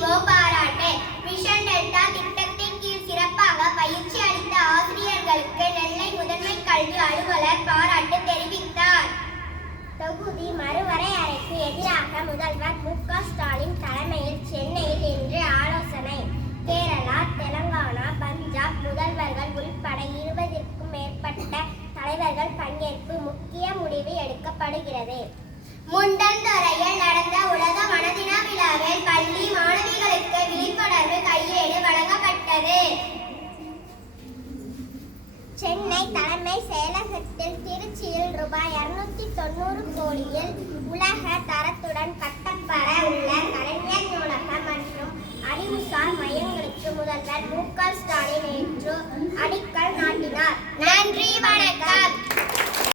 DEO பாராட்டு. Mission delta திட்டத்தின் கீழ் சிறப்பாக பயிற்சி அளித்த ஆசிரியர்களுக்கு நெல்லை முதன்மை கல்வி அலுவலர் பாராட்டு தெரிவித்தார். தொகுதி மறுவரையறைக்கு எதிராக முதல்வர் மு.க. ஸ்டாலின் தலைமையில் சென்னையில் இன்று ஆலோசனை. கேரளா, தெலங்கானா, பஞ்சாப் முதல்வர்கள் உள்பட 20க்கும் மேற்பட்ட தலைவர்கள் பங்கேற்பு. முக்கிய முடிவு எடுக்கப்படுகிறது. முண்டந்துறையில் நடந்த உலக மனதின விழாவில் பள்ளி மாணவிகளுக்கு விழிப்புணர்வு கையேடு வழங்கப்பட்டது. சென்னை தலைமை செயலகத்தில் திருச்சியில் ரூபாய் 290 கோடியில் உலக தரத்துடன் கட்டப்பட உள்ள கலைஞர் நூலகம் மற்றும் அறிவுசார் மையங்களுக்கு முதல்வர் மு.